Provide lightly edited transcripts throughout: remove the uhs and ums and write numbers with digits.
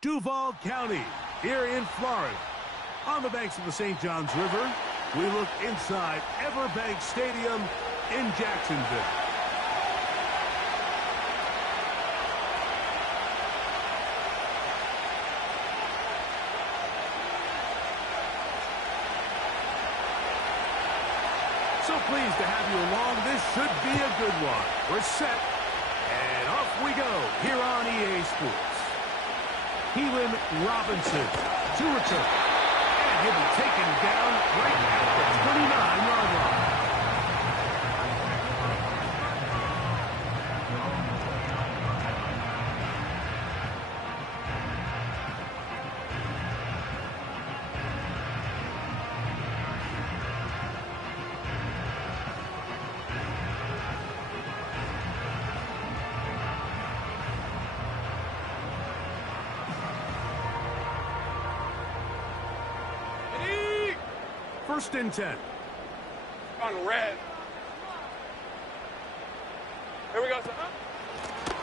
Duval County, here in Florida. On the banks of the St. Johns River, we look inside Everbank Stadium in Jacksonville. So pleased to have you along. This should be a good one. We're set, and off we go here on EA Sports. Keelan Robinson to return, and he'll be taken down right at the 29-yard line. First and 10. On red. Here we go, son.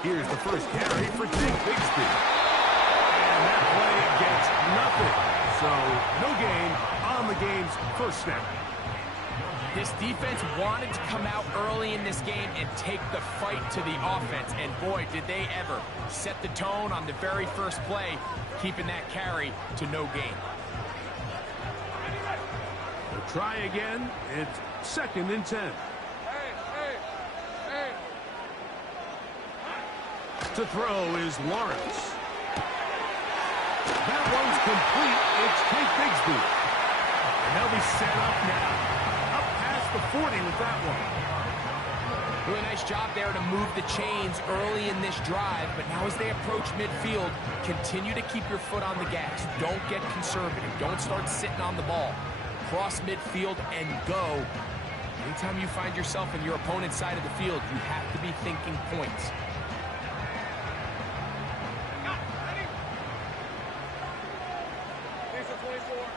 Here's the first carry for Jake Bigsby. And that play gets nothing. So no gain on the game's first snap. This defense wanted to come out early in this game and take the fight to the offense. And boy, did they ever set the tone on the very first play, keeping that carry to no gain. Try again. It's second and 10. Hey. To throw is Lawrence. That one's complete. It's Jake Bigsby. And they'll be set up now. Up past the 40 with that one. Really nice job there to move the chains early in this drive, but now as they approach midfield, continue to keep your foot on the gas. Don't get conservative. Don't start sitting on the ball. Cross midfield and go. Anytime you find yourself in your opponent's side of the field, you have to be thinking points. These are 24.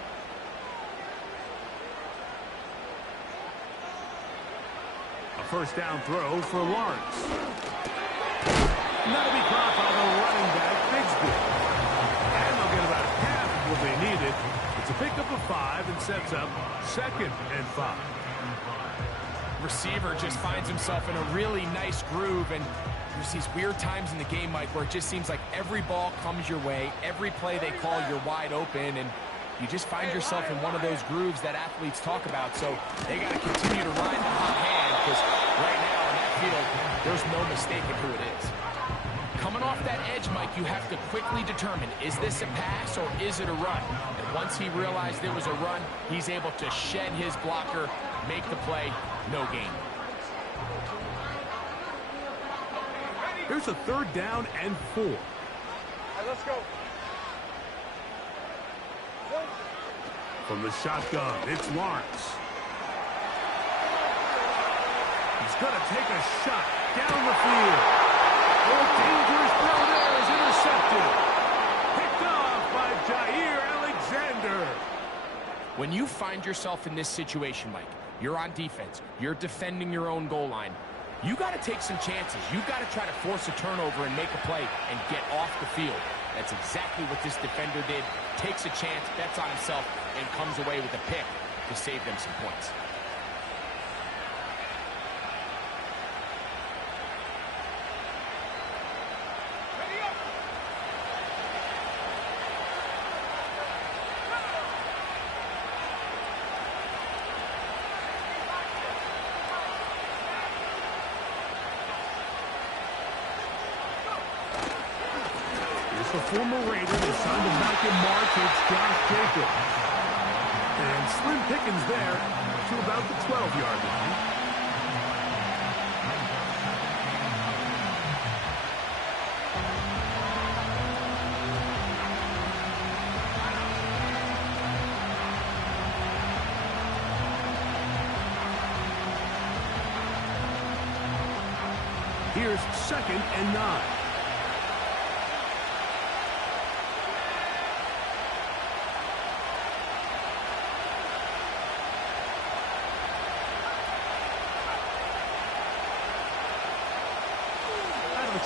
A first down throw for Lawrence. That'll be caught by the running back, Bigsby. And they'll get about half of what they needed. It's a pickup of 5 and sets up second and 5. Receiver just finds himself in a really nice groove, and there's these weird times in the game, Mike, where it just seems like every ball comes your way, every play they call, you're wide open, and you just find yourself in one of those grooves that athletes talk about. So they got to continue to ride the hot hand, because right now in that field, there's no mistaking who it is. Coming off that edge, Mike, you have to quickly determine, is this a pass or is it a run? And once he realized there was a run, he's able to shed his blocker, make the play, no gain. Here's a third down and 4. All right, let's go. From the shotgun, it's Lawrence. He's going to take a shot down the field. Oh, dangerous throw there is intercepted. Picked off by Jair Alexander. When you find yourself in this situation, Mike, you're on defense, you're defending your own goal line, you got to take some chances. You got to try to force a turnover and make a play and get off the field. That's exactly what this defender did. Takes a chance, bets on himself, and comes away with a pick to save them some points. The former Raider is signed to back in March. It's Josh Jacobs. And slim pickings there to about the 12-yard line. Here's second and 9.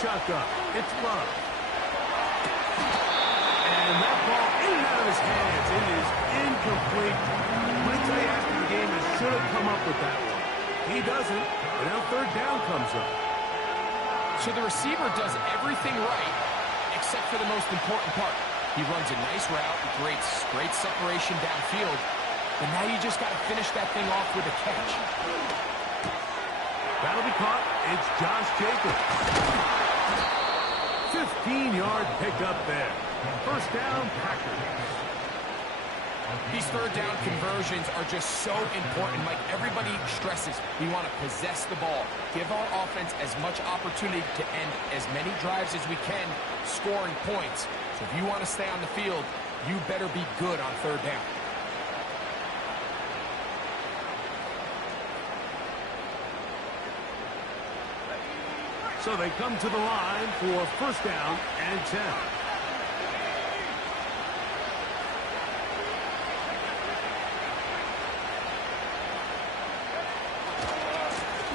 Shotgun. It's Love. his hands. It is incomplete. I'm going to tell you after the game, he should have come up with that one. He doesn't, and now third down comes up. So the receiver does everything right, except for the most important part. He runs a nice route, creates great separation downfield, but now you just got to finish that thing off with a catch. That'll be caught. It's Josh Jacobs. 15-yard pickup there. First down, Packers. These third down conversions are just so important. Like everybody stresses, we want to possess the ball. Give our offense as much opportunity to end as many drives as we can, scoring points. So if you want to stay on the field, you better be good on third down. So they come to the line for first down and 10.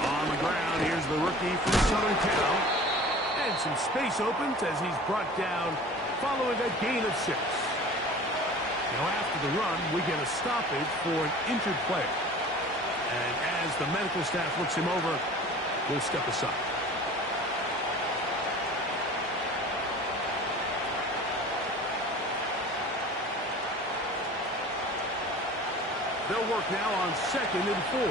On the ground, here's the rookie from Southern Cal. And some space opens as he's brought down following a gain of 6. Now after the run, we get a stoppage for an injured player. And as the medical staff looks him over, we'll step aside. They'll work now on 2nd and 4.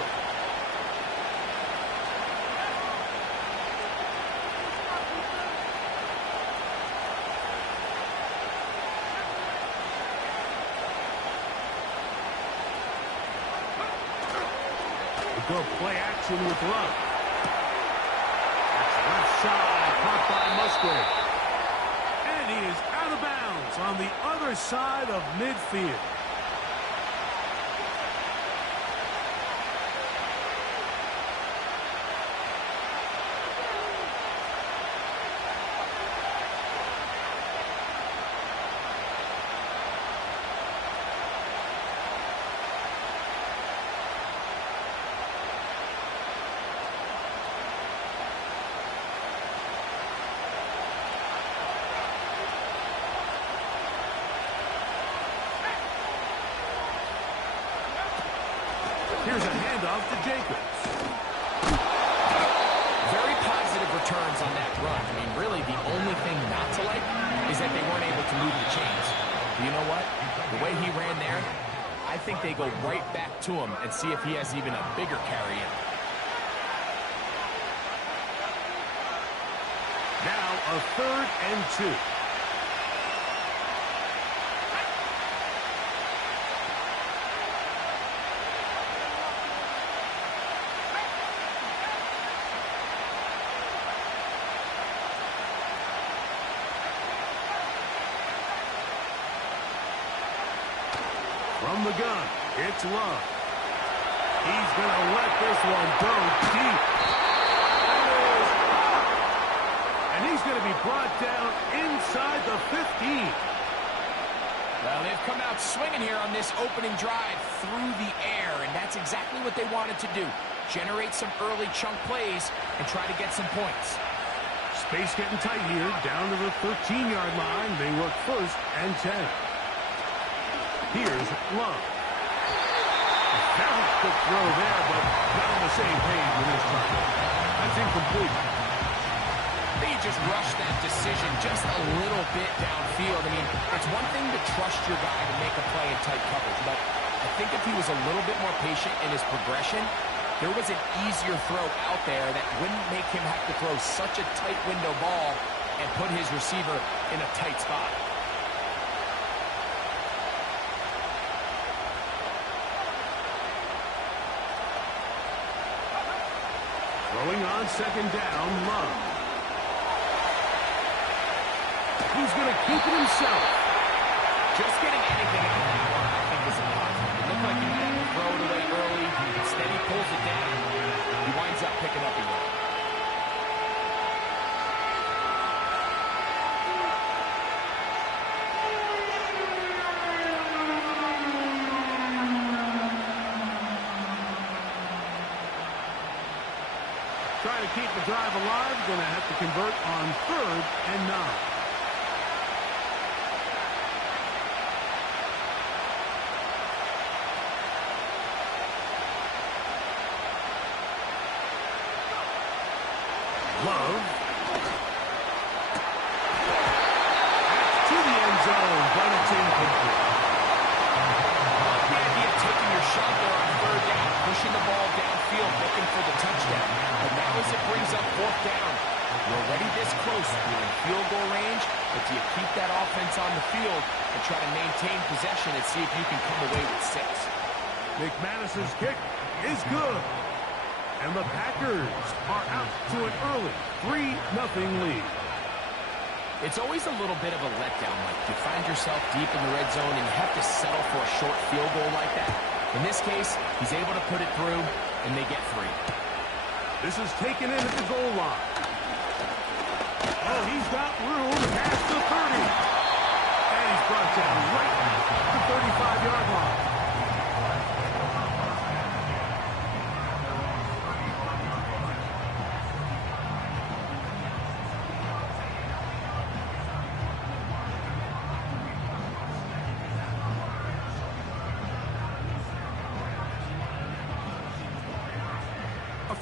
We'll go play action with Love. That's left side, caught by Musgrave. And he is out of bounds on the other side of midfield. Here's a handoff to Jacobs. Very positive returns on that run. I mean, really, the only thing not to like is that they weren't able to move the chains. But you know what? The way he ran there, I think they go right back to him and see if he has even a bigger carry in. Now a 3rd and 2. From the gun, it's Love. He's going to let this one go deep. And he's going to be brought down inside the 15. Well, they've come out swinging here on this opening drive through the air, and that's exactly what they wanted to do. Generate some early chunk plays and try to get some points. Space getting tight here, down to the 13-yard line. They work 1st and 10. Here's Love. Very quick throw there, but not on the same page with his target. That's incomplete. I think he just rushed that decision just a little bit downfield. I mean, it's one thing to trust your guy to make a play in tight coverage, but I think if he was a little bit more patient in his progression, there was an easier throw out there that wouldn't make him have to throw such a tight window ball and put his receiver in a tight spot. Throwing on 2nd down, Love. He's going to keep it himself. Just getting anything out of that one, I think, is impossible. It looked like he might have to throw it away early. Instead, he pulls it down. He winds up picking up again. Trying to keep the drive alive, going to have to convert on 3rd and 9. Love. To the end zone, but it's incomplete. The idea of taking your shot there on third down, pushing the ball downfield, looking for the touchdown. But now as it brings up fourth down, you're already this close. You're in field goal range, but do you keep that offense on the field and try to maintain possession and see if you can come away with 6? McManus's kick is good. And the Packers are out to an early 3-0 lead. It's always a little bit of a letdown. Like you find yourself deep in the red zone and you have to settle for a short field goal like that. In this case, he's able to put it through, and they get 3. This is taken in at the goal line. Oh, he's got room past the 30. And he's brought down right at the 35-yard line.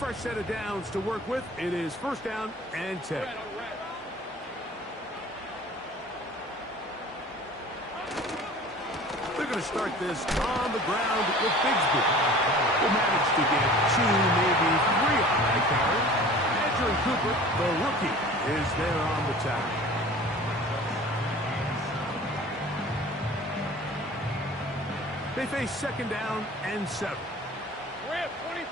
Fresh set of downs to work with. It is first down and 10. They're going to start this on the ground with Bigsby. Will manage to get 2, maybe 3 on that carry. Andrew Cooper, the rookie, is there on the tackle. They face second down and 7. Rip, 23.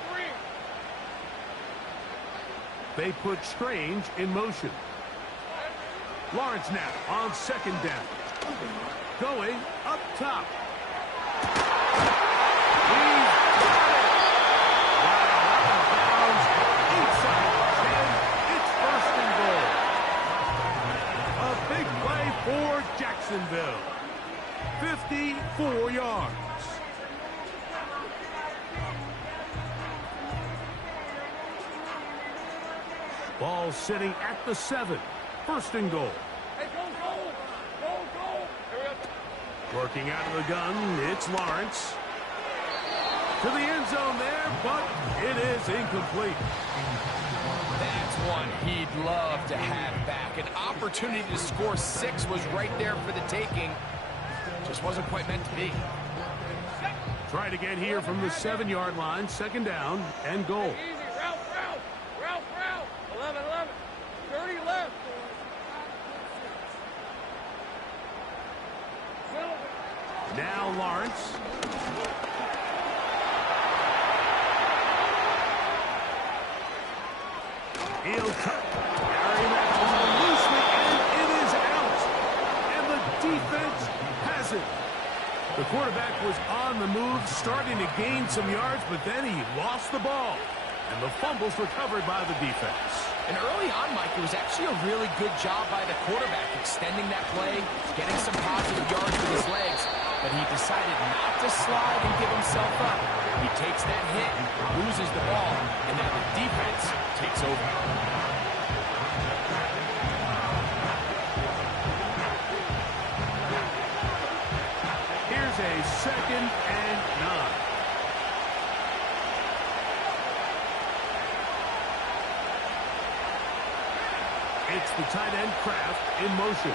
They put Strange in motion. Lawrence now on second down. Going up top. He's got it. Wow, out of bounds. Inside 10. It's first and goal. A big play for Jacksonville. 54 yards. Ball sitting at the 7. First and goal. Hey, go, go. Go, go. Here we go. Working out of the gun, it's Lawrence. To the end zone there, but it is incomplete. That's one he'd love to have back. An opportunity to score 6 was right there for the taking. Just wasn't quite meant to be. Try to get here from the 7-yard line. Second down and goal. Easy. Route. 11. 30 left. Now Lawrence. He'll carry that ball loosely, and it is out. And the defense has it. The quarterback was on the move, starting to gain some yards, but then he lost the ball. And the fumble's recovered by the defense. And early on, Mike, it was actually a really good job by the quarterback, extending that play, getting some positive yards with his legs, but he decided not to slide and give himself up. He takes that hit, loses the ball, and now the defense takes over. Here's a second and 9. It's the tight end Kraft in motion.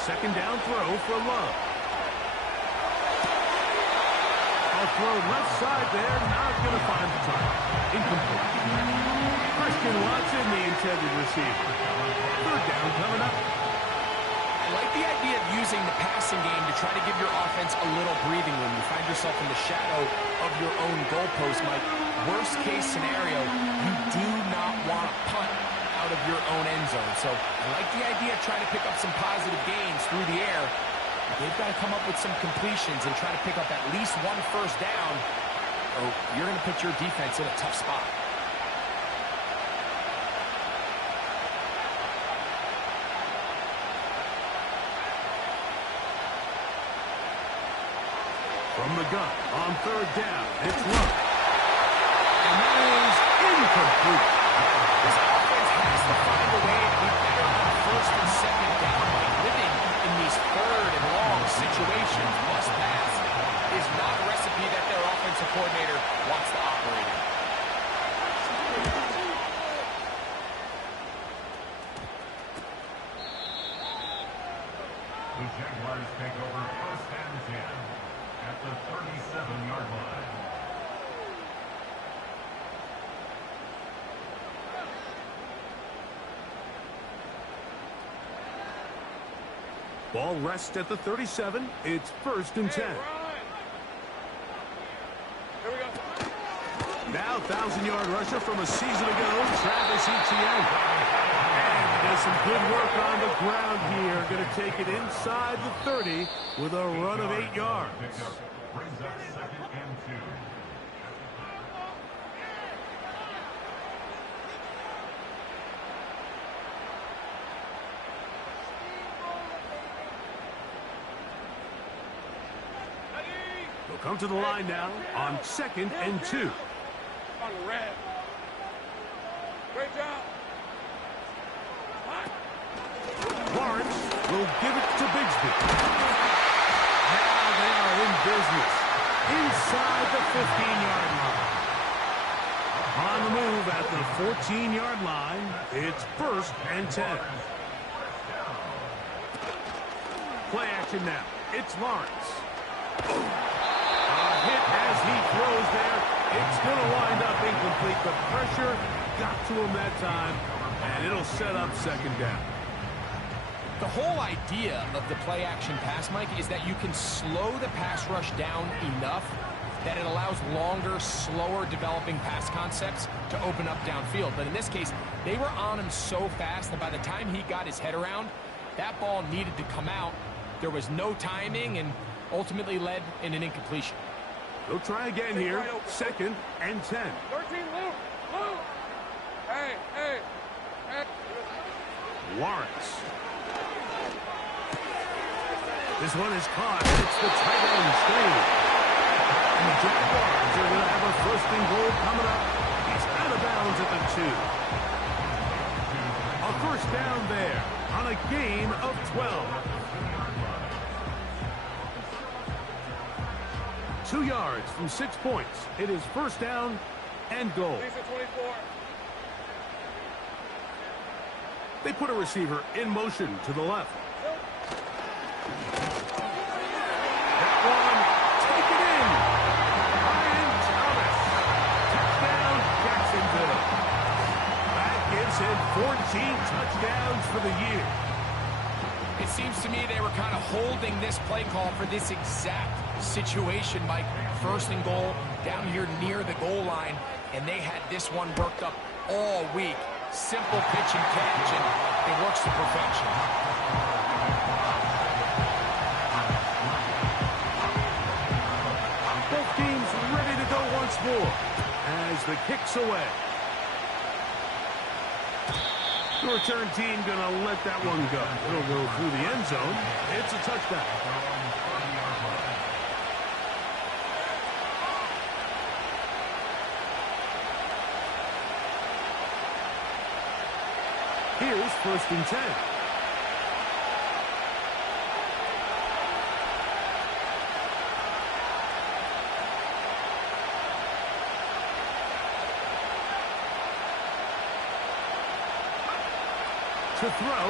Second down throw for Love. A throw left side there, not going to find the target. Incomplete. Christian Watson, the intended receiver. Third down coming up. I like the idea of using the passing game to try to give your offense a little breathing room. You find yourself in the shadow of your own goalpost, Mike. Worst case scenario, you do not want to punt out of your own end zone. So I like the idea of trying to pick up some positive gains through the air. But they've got to come up with some completions and try to pick up at least 1 first down, or you're going to put your defense in a tough spot. From the gun on third down, it's Love. And that is incomplete. This offense has to find a way to be better on first and second down. Like living in these third and long situations, must pass, is not a recipe that their offense offensive coordinator wants to operate in. The Jaguars take over first and 10 at the 37-yard line. Ball rests at the 37. It's first and 10. Here we go. Now 1,000-yard rusher from a season ago, Travis Etienne. And does some good work on the ground here. Going to take it inside the 30 with a run of 8 yards. Brings up second and 2. They'll come to the line now on second and 2. On the red. Great job. Lawrence will give it to Bigsby. Now they are in business inside the 15-yard line. On the move at the 14-yard line, it's first and 10. Play action now. It's Lawrence. A hit as he throws there. It's going to wind up incomplete. The pressure got to him that time, and it'll set up second down. The whole idea of the play-action pass, Mike, is that you can slow the pass rush down enough that it allows longer, slower developing pass concepts to open up downfield. But in this case, they were on him so fast that by the time he got his head around, that ball needed to come out. There was no timing and ultimately led in an incompletion. They'll try again here. Second and 10. 13, Luke. Luke. Hey. Lawrence. This one is caught. It's the tight end, Steve. And the Jaguars are going to have a first and goal coming up. He's out of bounds at the 2. A first down there on a gain of 12. 2 yards from 6 points. It is first down and goal. They put a receiver in motion to the left. That one, take it in. Ryan Thomas. Touchdown, Jacksonville. That gives him 14 touchdowns for the year. It seems to me they were kind of holding this play call for this exact situation, Mike. First and goal down here near the goal line, and they had this one worked up all week. Simple pitch and catch, and it works to perfection. Both teams ready to go once more as the kick's away. The return team going to let that one go. It'll go through the end zone. It's a touchdown. Here's first and 10. To throw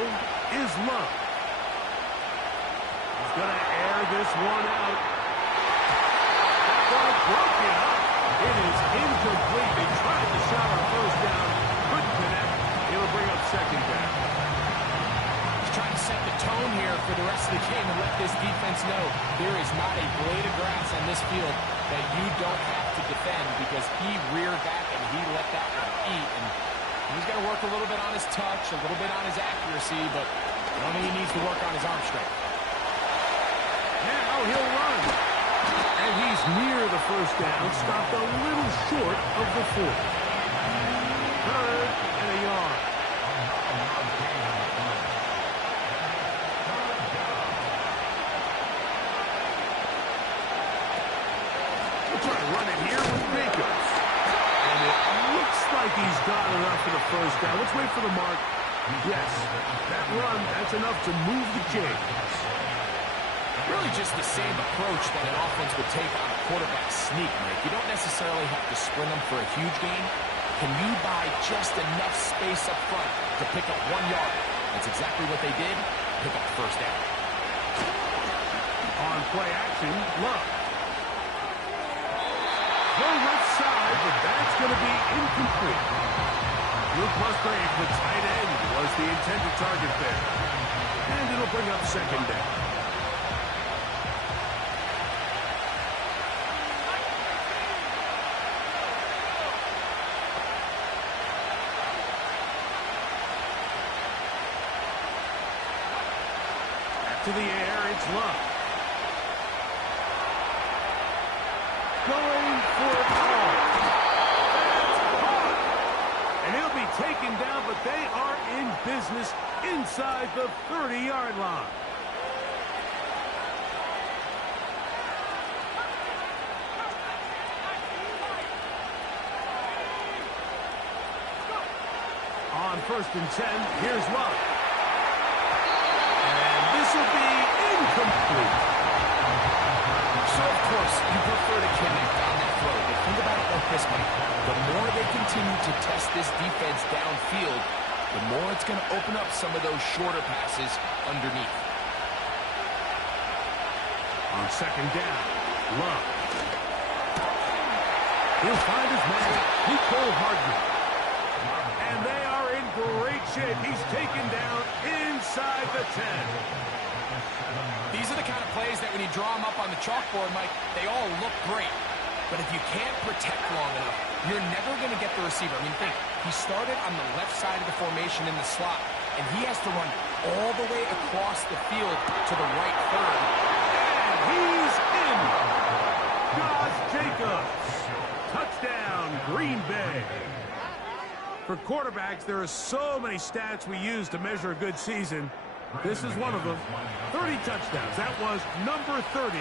is Love. He's going to air this one out. That one broken up. It is incomplete. They tried to shot on first down. Couldn't connect. It'll bring up second down. He's trying to set the tone here for the rest of the game and let this defense know there is not a blade of grass on this field that you don't have to defend, because he reared back and he let that one eat. And he's got to work a little bit on his touch, a little bit on his accuracy, but I don't think he needs to work on his arm strength. Now he'll run. And he's near the first down, stopped a little short of the 4. Third and a yard. We'll try to run it here with Jacobs. And it looks like he's got enough for the first down. Let's wait for the mark. Yes, that run, that's enough to move the Jags. Really just the same approach that an offense would take on a quarterback sneak, Mike. You don't necessarily have to sprint them for a huge gain. Can you buy just enough space up front to pick up 1 yard? That's exactly what they did. Pick up the first down. On play action, Love. The left side, but that's going to be incomplete. Luke Musgrave, the tight end, was the intended target there. And it'll bring up second down. To the air, it's Love. Going for a call. That's caught. And he'll be taken down, but they are in business inside the 30-yard line. On 1st and 10, here's Love. This will be incomplete. So, of course, you prefer to connect on that throw, but think about it like this, Mike. The more they continue to test this defense downfield, the more it's going to open up some of those shorter passes underneath. On 2nd down, Love. He'll find his man, Nicole Hardman. And they are in great shape. He's taken down inside the 10. These are the kind of plays that when you draw them up on the chalkboard, Mike, they all look great. But if you can't protect long enough, you're never going to get the receiver. I mean, think, he started on the left side of the formation in the slot, and he has to run all the way across the field to the right third. And he's in. Josh Jacobs. Touchdown, Green Bay. For quarterbacks, there are so many stats we use to measure a good season. This is one of them. 30 touchdowns. That was number 30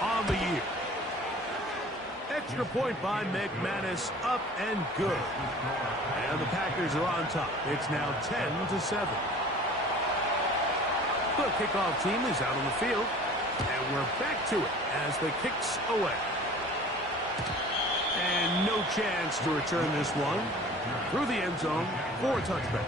on the year. Extra point by McManus, up and good. And the Packers are on top. It's now 10-7. The kickoff team is out on the field. And we're back to it as the kick's away. And no chance to return this one. Through the end zone for a touchback.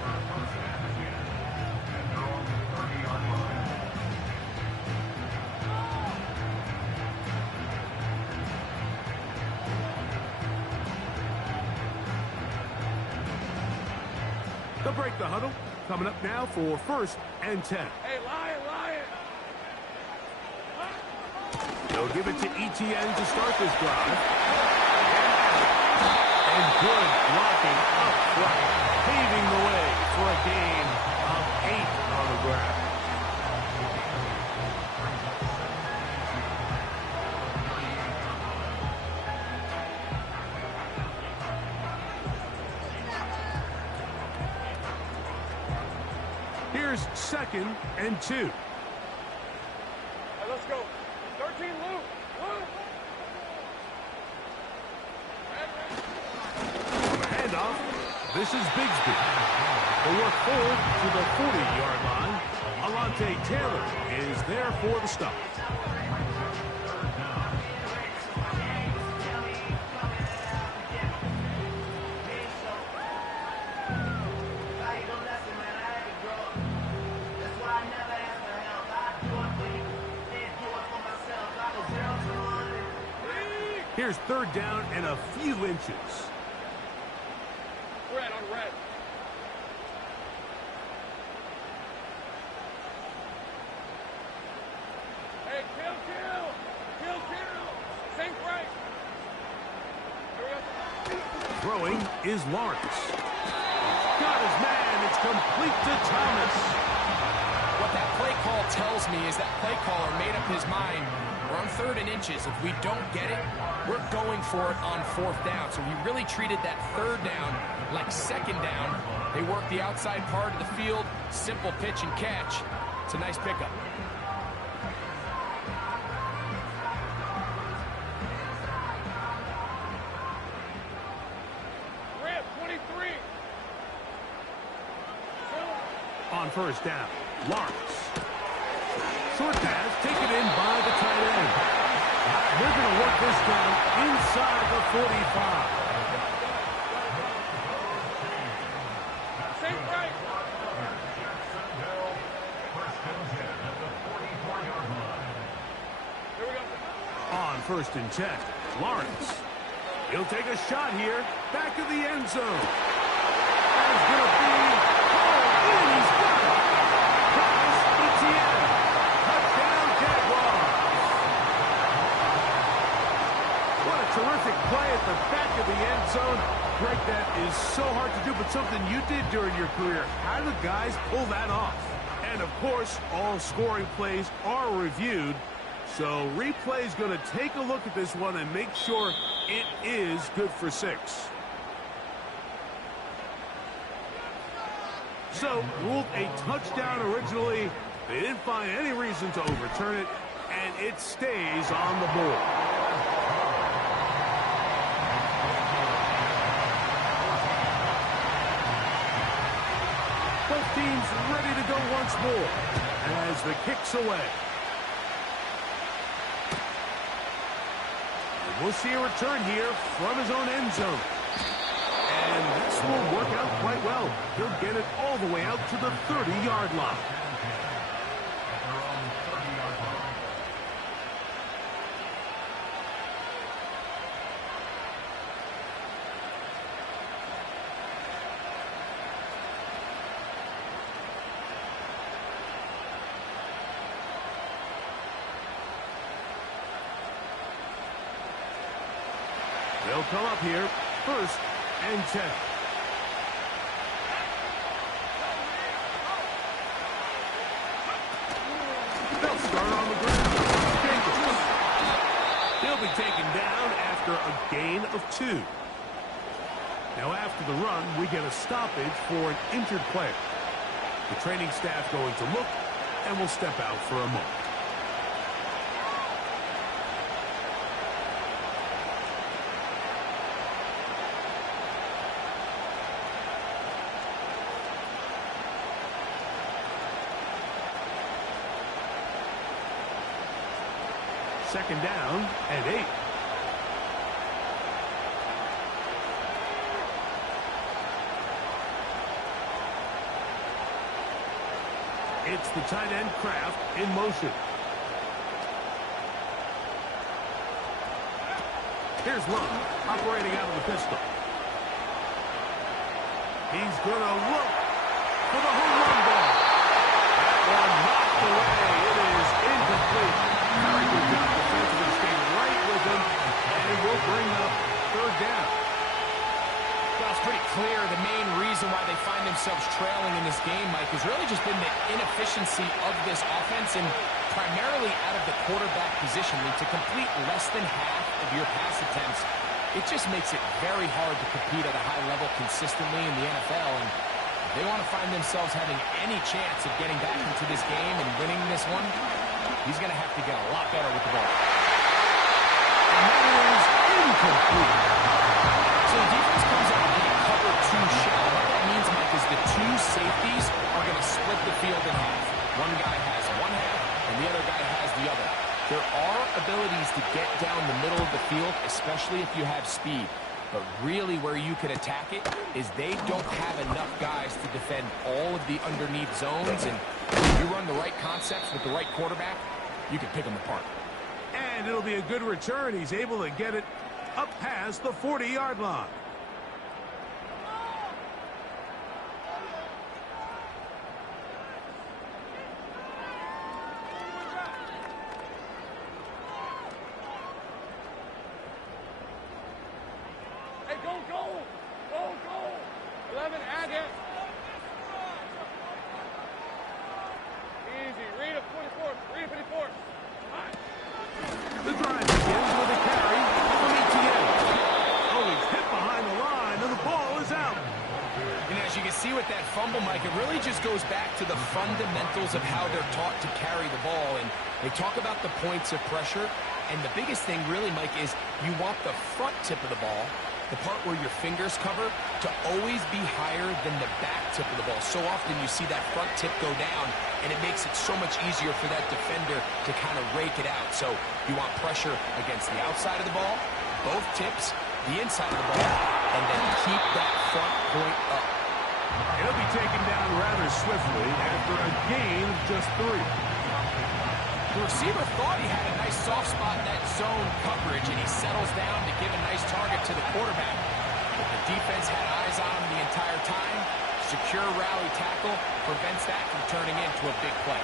They'll break the huddle. Coming up now for 1st and 10. Hey, Lion! They'll give it to Etienne to start this drive. And good blocking up front, paving the way for a gain of 8 on the ground. Here's 2nd and 2. Hey, let's go. 13, Luke. Handoff. This is Bigsby. They work forward to the 40-yard line. Alontae Taylor is there for the stop. Here's 3rd down and a few inches. Red on red. Hey, kill. Same right. Throwing is Lawrence. Got his man. It's complete to Thomas. What that play call tells me is that play caller made up his mind. We're on 3rd and inches. If we don't get it, we're going for it on 4th down. So he really treated that 3rd down like 2nd down. They work the outside part of the field. Simple pitch and catch. It's a nice pickup. Red, 23. On 1st down, Lawrence. Short pass taken in by the tight end. They're going to work this down inside the 45. Safe right. Here we go. On 1st and 10, Lawrence. He'll take a shot here. Back of the end zone. That's going to be called in. He's got it. Travis Etienne. Touchdown, Jaguars. What a terrific play at the back of the end zone. Greg, that is so hard to do, but something you did during your career. How do guys pull that off? And, of course, all scoring plays are reviewed. So replay's going to take a look at this one and make sure it is good for 6. So, ruled a touchdown originally. They didn't find any reason to overturn it, and it stays on the board. Both teams ready to go once more as the kick's away. We'll see a return here from his own end zone. And this will work out quite well. He'll get it all the way out to the 30-yard line. They'll come up here, 1st and 10. They'll start on the ground. Jacobs. He'll be taken down after a gain of 2. Now after the run, we get a stoppage for an injured player. The training staff going to look and will step out for a moment. Second down and 8. It's the tight end Kraft in motion. Here's Love operating out of the pistol. He's going to look for the home run ball. That one knocked away. It is incomplete. Very good job defensively, staying right with him, and will bring up 3rd down. Well, it's pretty clear the main reason why they find themselves trailing in this game, Mike, has really just been the inefficiency of this offense and primarily out of the quarterback position. To complete less than half of your pass attempts, it just makes it very hard to compete at a high level consistently in the NFL. And if they want to find themselves having any chance of getting back into this game and winning this one, he's going to have to get a lot better with the ball. And that is incomplete. So the defense comes out in a cover 2 shell. What that means, Mike, is the 2 safeties are going to split the field in half. One guy has one half, and the other guy has the other. There are abilities to get down the middle of the field, especially if you have speed. But really where you can attack it is they don't have enough guys to defend all of the underneath zones. And if you run the right concepts with the right quarterback, you can pick them apart. And it'll be a good return. He's able to get it up past the 40-yard line. Hey, go, go! Go, go! 11, add it. Easy. Read a 24. Read a 54. The drive begins with a carry from Etienne. Oh, he's hit behind the line, and the ball is out. And as you can see with that fumble, Mike, it really just goes back to the fundamentals of how they're taught to carry the ball. And they talk about the points of pressure. And the biggest thing really, Mike, is you want the front tip of the ball the part where your fingers cover, to always be higher than the back tip of the ball. So often you see that front tip go down, and it makes it so much easier for that defender to kind of rake it out. So you want pressure against the outside of the ball, both tips, the inside of the ball, and then keep that front point up. He'll be taken down rather swiftly after a gain of just 3. The receiver thought he had a nice soft spot in that zone coverage, and he settles down to give a nice target to the quarterback. But the defense had eyes on him the entire time. Secure rally tackle prevents that from turning into a big play.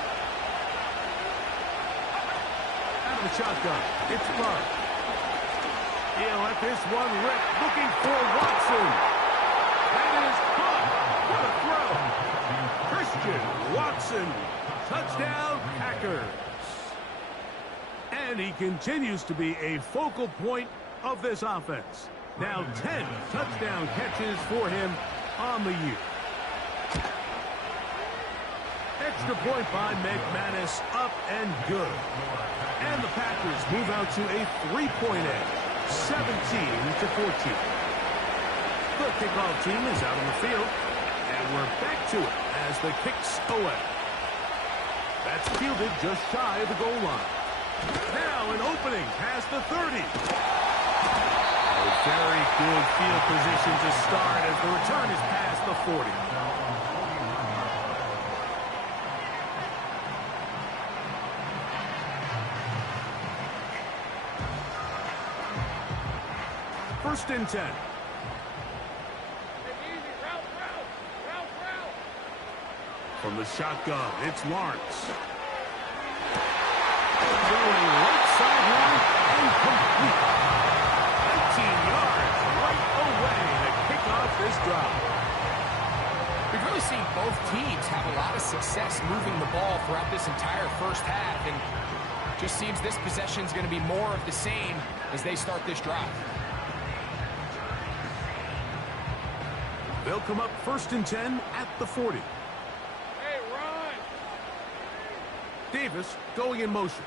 Out of the shotgun, it's Clark. He'll let this one rip, looking for Watson. That is caught. What a throw. Christian Watson, touchdown Packers. And he continues to be a focal point of this offense. Now 10 touchdown catches for him on the year. Extra point by McManus, up and good. And the Packers move out to a 3-point edge, 17-14. The kickoff team is out on the field, and we're back to it as the kick's away. That's fielded just shy of the goal line. Now an opening past the 30. A very good field position to start as the return is past the 40. First and 10. From the shotgun, it's Lawrence. Going right sideline and complete. 19 yards right away to kick off this drive. We've really seen both teams have a lot of success moving the ball throughout this entire first half, and just seems this possession is going to be more of the same as they start this drive. They'll come up first and 10 at the 40. Hey, run! Davis going in motion.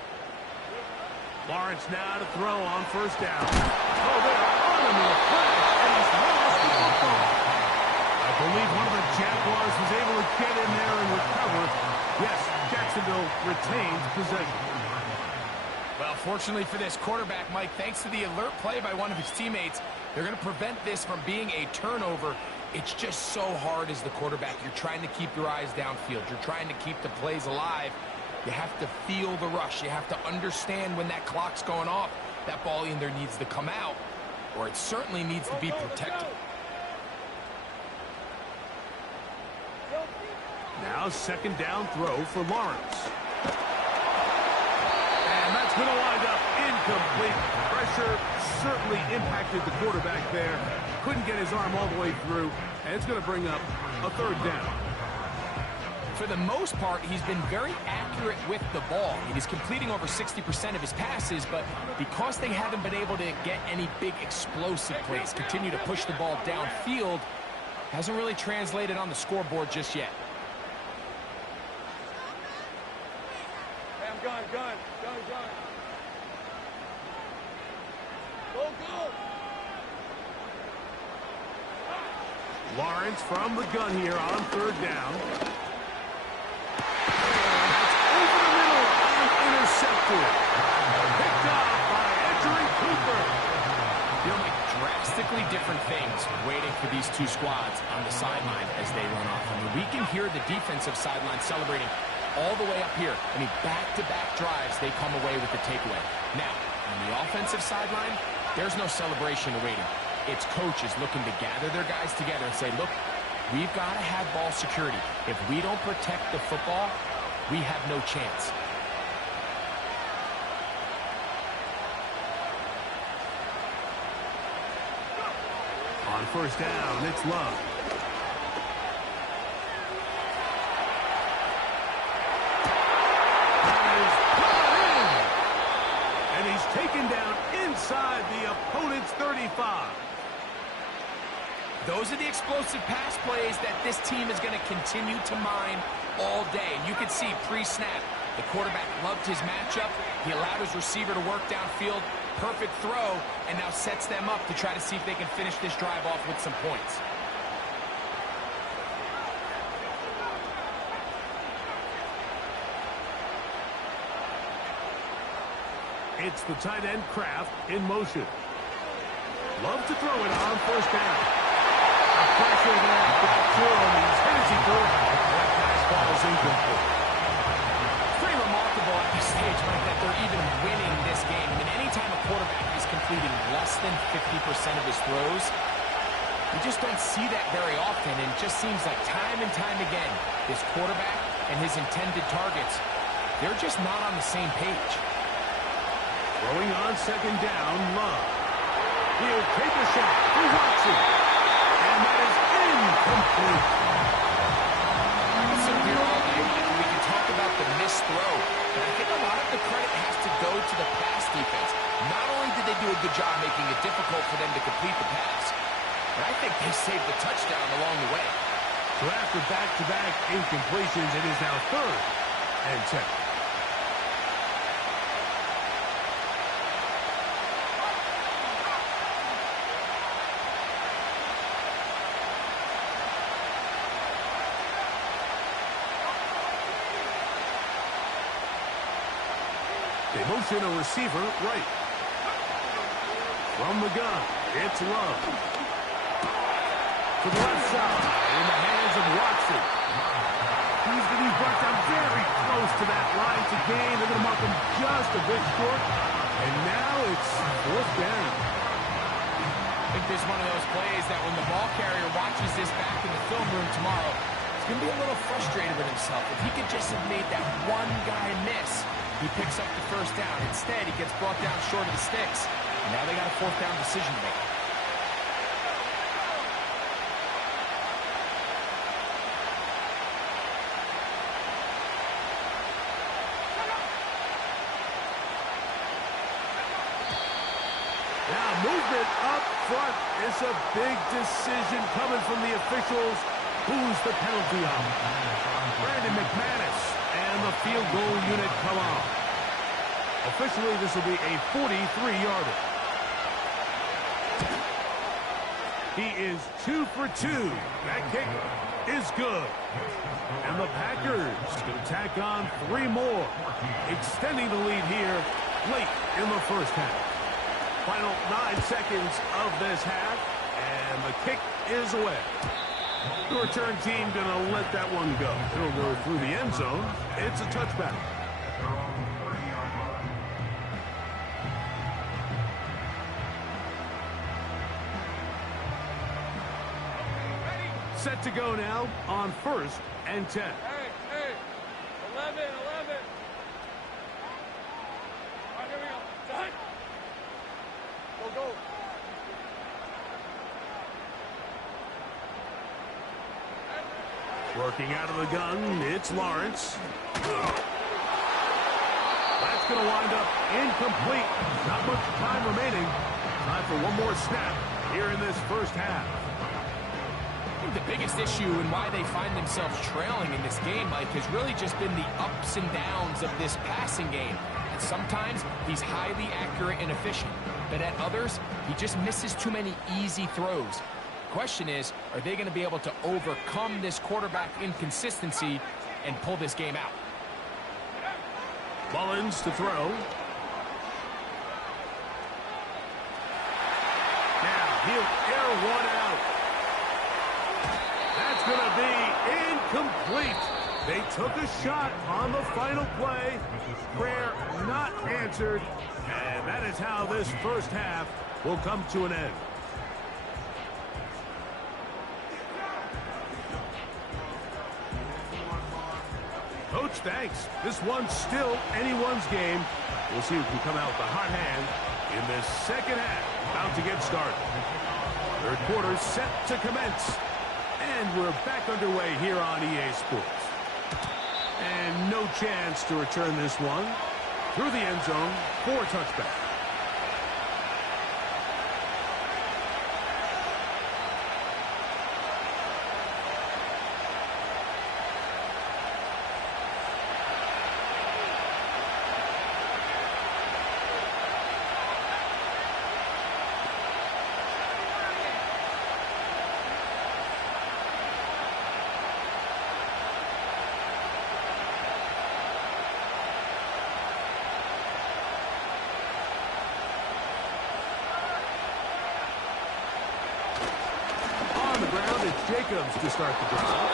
Lawrence now to throw on first down. Oh, they're on him in the flat, and he's lost the football. I believe one of the Jaguars was able to get in there and recover. Yes, Jacksonville retains possession. Well, fortunately for this quarterback, Mike, thanks to the alert play by one of his teammates, they're going to prevent this from being a turnover. It's just so hard as the quarterback. You're trying to keep your eyes downfield. You're trying to keep the plays alive. You have to feel the rush. You have to understand when that clock's going off. That ball either needs to come out, or it certainly needs to be protected. Now second down throw for Lawrence. And that's going to wind up incomplete. Pressure certainly impacted the quarterback there. Couldn't get his arm all the way through, and it's going to bring up a third down. For the most part, he's been very accurate with the ball. He's completing over 60% of his passes, but because they haven't been able to get any big explosive plays, continue to push the ball downfield, hasn't really translated on the scoreboard just yet. Hey, I'm gun. Go! Lawrence from the gun here on third down. And that's over the middle and intercepted. Picked up by Edgerrin Cooper. Feel like drastically different things waiting for these two squads on the sideline as they run off. I mean, we can hear the defensive sideline celebrating all the way up here. I mean, back-to-back drives, they come away with the takeaway. Now, on the offensive sideline, there's no celebration awaiting. It's coaches looking to gather their guys together and say, look, we've got to have ball security. If we don't protect the football, we have no chance. On first down, it's Love. And he's taken down inside the opponent's 35. Those are the explosive pass plays that this team is going to continue to mine all day. You can see pre-snap, The quarterback loved his matchup. He allowed his receiver to work downfield. Perfect throw, and now sets them up to try to see if they can finish this drive off with some points. It's the tight end Kraft in motion. Love to throw it on first down. A pressure there. Got through him. He's hit as he threw. That pass ball is incomplete. It's pretty remarkable at this stage, Mike, that they're even winning this game. I mean, anytime a quarterback is completing less than 50% of his throws, we just don't see that very often. And it just seems like time and time again, this quarterback and his intended targets, they're just not on the same page. Throwing on second down, Love. He'll take a shot. He wants it. And that is incomplete. I can sit here all day, Mike, and we can talk about the missed throw, but I think a lot of the credit has to go to the pass defense. Not only did they do a good job making it difficult for them to complete the pass, but I think they saved the touchdown along the way. So after back-to-back incompletions, it is now 3rd and 10. They motion a receiver right. From the gun, it's Love. To the left side, in the hands of Watson. He's going to be brought down very close to that line to gain. They're going to mark him just a bit short. And now it's 4th down. I think this is one of those plays that when the ball carrier watches this back in the film room tomorrow, he's going to be a little frustrated with himself. If he could just have made that one guy miss, he picks up the first down. Instead, he gets brought down short of the sticks. And now they got a 4th down decision to make. Now movement up front. It's a big decision coming from the officials. Who's the penalty on? Brandon McManus. And the field goal unit come on. Officially, this will be a 43-yarder. He is 2 for 2. That kick is good. And the Packers going to tack on 3 more, extending the lead here late in the first half. Final 9 seconds of this half, and the kick is away. The return team going to let that one go. It'll go through the end zone. It's a touchback. Set to go now on 1st and 10. Hey, 11. All right, here we go. Done. Go. Working out of the gun, it's Lawrence. That's going to wind up incomplete. Not much time remaining. Time for one more snap here in this first half. I think the biggest issue and why they find themselves trailing in this game, Mike, has really just been the ups and downs of this passing game. And sometimes he's highly accurate and efficient, but at others, he just misses too many easy throws. Question is, are they going to be able to overcome this quarterback inconsistency and pull this game out? Mullins to throw. Now he'll air one out. That's going to be incomplete. They took a shot on the final play. Prayer not answered. And that is how this first half will come to an end. Coach, thanks. This one's still anyone's game. We'll see who can come out with the hot hand in this second half. About to get started. Third quarter set to commence. And we're back underway here on EA Sports. And no chance to return this one. Through the end zone for a touchback. it's Jacobs to start the drive.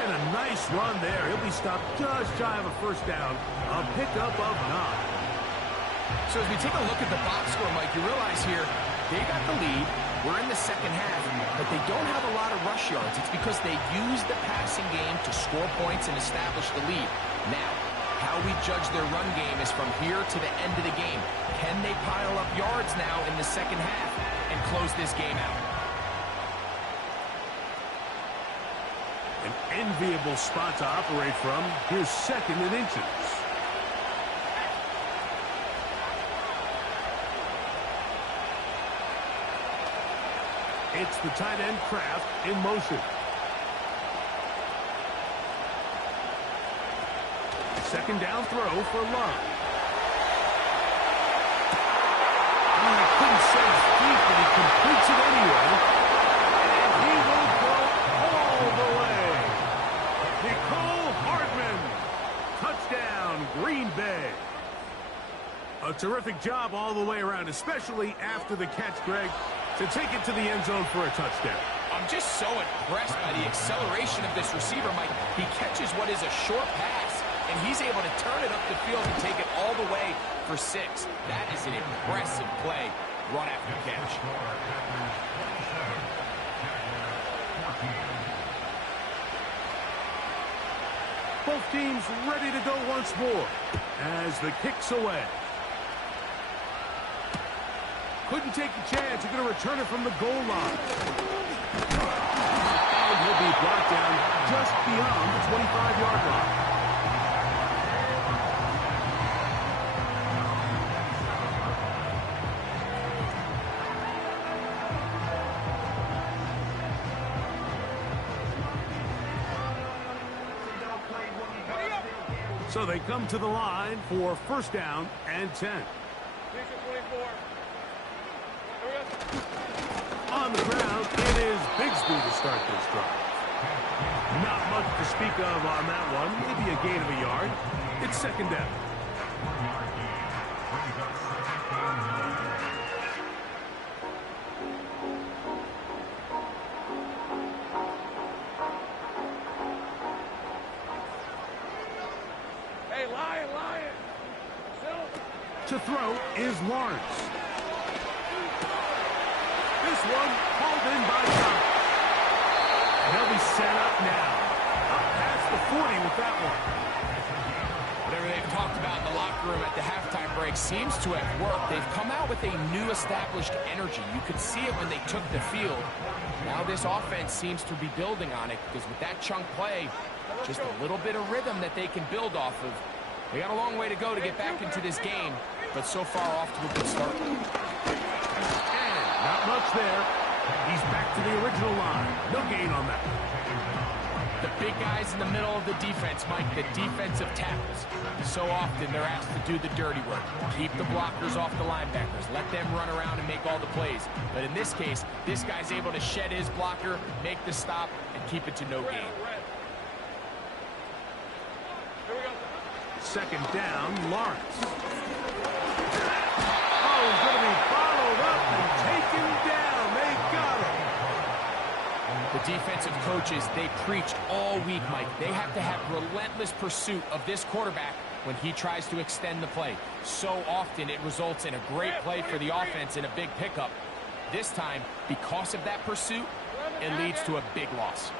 And a nice run there. He'll be stopped just shy of a first down. A pickup of 9. So as we take a look at the box score, Mike, you realize here they got the lead. We're in the second half, but they don't have a lot of rush yards. It's because they use the passing game to score points and establish the lead. Now, how we judge their run game is from here to the end of the game. Can they pile up yards now in the second half and close this game out? An enviable spot to operate from. Here's 2nd and inches. It's the tight end Kraft in motion. 2nd down throw for Love. He couldn't save his feet, but he completes it anyway. And he will go all the way. Nicole Hardman. Touchdown, Green Bay. A terrific job all the way around, especially after the catch, Greg, to take it to the end zone for a touchdown. I'm just so impressed by the acceleration of this receiver, Mike. He catches what is a short pass, and he's able to turn it up the field and take it all the way for 6. That is an impressive play, run after catch. Both teams ready to go once more as the kick's away. Couldn't take the chance. You're going to return it from the goal line. And he'll be brought down just beyond the 25-yard line. So they come to the line for 1st down and 10. On the ground, it is Bigsby to start this drive. Not much to speak of on that one. Maybe a gain of a yard. It's 2nd down. Hey, Lion. To throw is Lawrence. This one hauled in by Johnson. And he'll be set up now. Up past the 40 with that one. Whatever they've talked about in the locker room at the halftime break seems to have worked. They've come out with a new established energy. You could see it when they took the field. Now this offense seems to be building on it because with that chunk play, just a little bit of rhythm that they can build off of. They got a long way to go to get back into this game, but so far off to a good start. Not much there. He's back to the original line. No gain on that. The big guys in the middle of the defense, Mike, the defensive tackles. So often they're asked to do the dirty work. Keep the blockers off the linebackers. Let them run around and make all the plays. But in this case, this guy's able to shed his blocker, make the stop, and keep it to no gain. 2nd down, Lawrence. Oh, he's going to be followed up and taken down. They got him. The defensive coaches, they preached all week, Mike. They have to have relentless pursuit of this quarterback when he tries to extend the play. So often it results in a great play for the offense and a big pickup. This time, because of that pursuit, it leads to a big loss.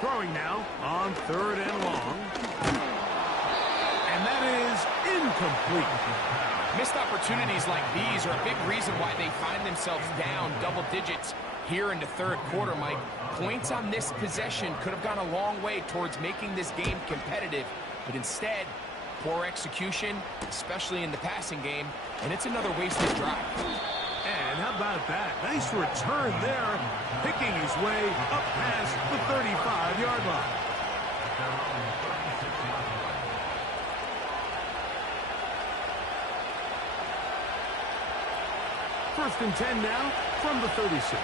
Throwing now on 3rd and long. And that is incomplete. Missed opportunities like these are a big reason why they find themselves down double digits here in the 3rd quarter, Mike. Points on this possession could have gone a long way towards making this game competitive, but instead, poor execution, especially in the passing game, and it's another wasted drive. And how about that? Nice return there, picking his way up past the 35-yard line. First and 10 now from the 36.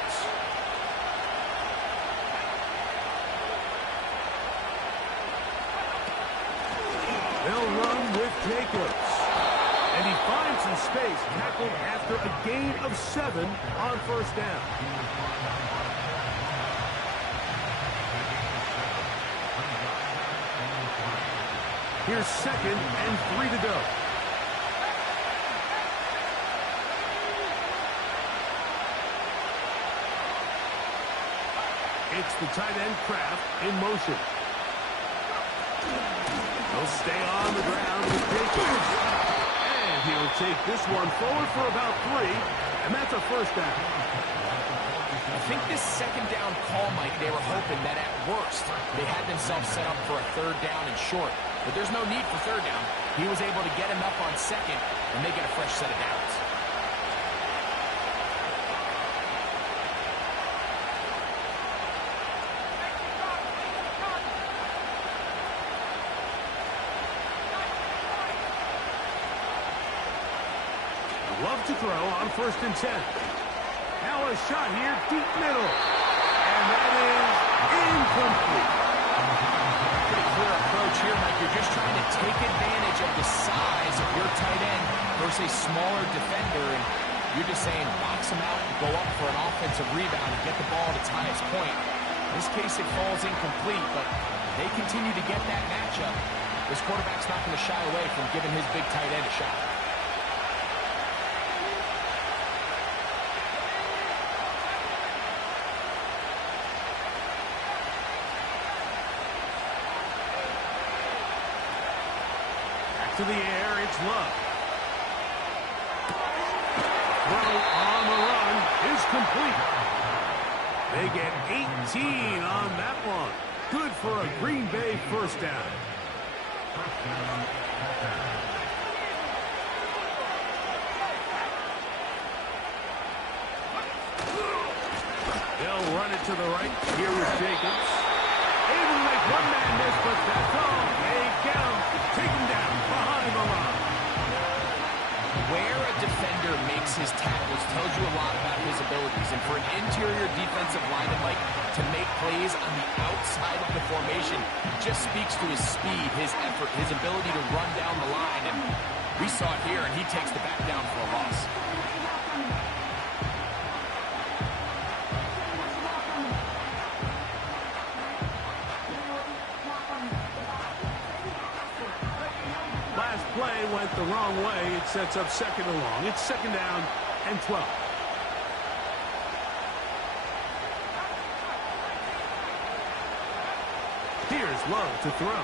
They'll run with Jacobs. And he finds some space, tackled after a gain of 7 on first down. Here's 2nd and 3 to go. It's the tight end Kraft in motion. He'll stay on the ground with Jacobs. And he'll take this one forward for about 3, and that's a first down. I think this second down call, Mike, they were hoping that at worst they had themselves set up for a 3rd down and short. But there's no need for 3rd down. He was able to get him up on 2nd, and they get a fresh set of downs. Love to throw on 1st and 10. Now a shot here, deep middle. And that is incomplete. Pretty clear approach here, Mike. You're just trying to take advantage of the size of your tight end versus a smaller defender. And you're just saying box him out and go up for an offensive rebound and get the ball at its highest point. In this case, it falls incomplete, but they continue to get that matchup. This quarterback's not going to shy away from giving his big tight end a shot. To the air, it's Love. Throw on the run is complete. They get 18 on that one. Good for a Green Bay first down. They'll run it to the right. Here is Jacobs. Able to make one man miss, but that's all. They get him. Take him down behind the line. Where a defender makes his tackles tells you a lot about his abilities. And for an interior defensive lineman, like, to make plays on the outside of the formation just speaks to his speed, his effort, his ability to run down the line. And we saw it here, and he takes the back down for a loss. Play went the wrong way. It sets up 2nd and long. It's 2nd down and 12. Here's Love to throw.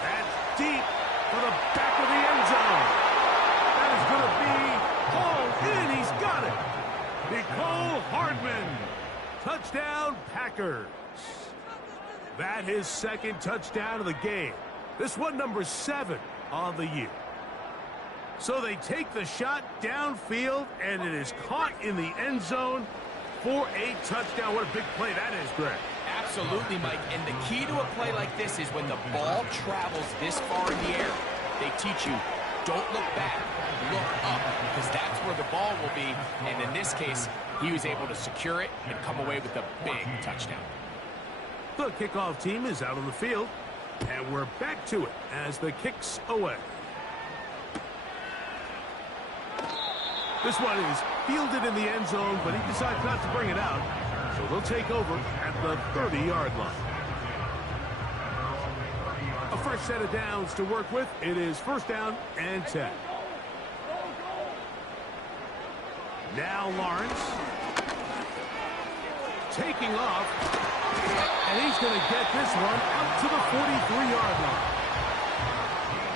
That's deep for the back of the end zone. That is going to be hauled in. He's got it. Nicole Hardman. Touchdown, Packers. That is 2nd touchdown of the game. This one number 7 on the year. So they take the shot downfield, and it is caught in the end zone for a touchdown. What a big play that is, Greg. Absolutely, Mike. And the key to a play like this is when the ball travels this far in the air, they teach you, don't look back, look up, because that's where the ball will be. And in this case, he was able to secure it and come away with a big touchdown. The kickoff team is out on the field. And we're back to it as the kick's away. This one is fielded in the end zone, but he decides not to bring it out. So they'll take over at the 30-yard line. A fresh set of downs to work with. It is 1st down and 10. Now Lawrence. Taking off. And he's going to get this one out to the 43-yard line.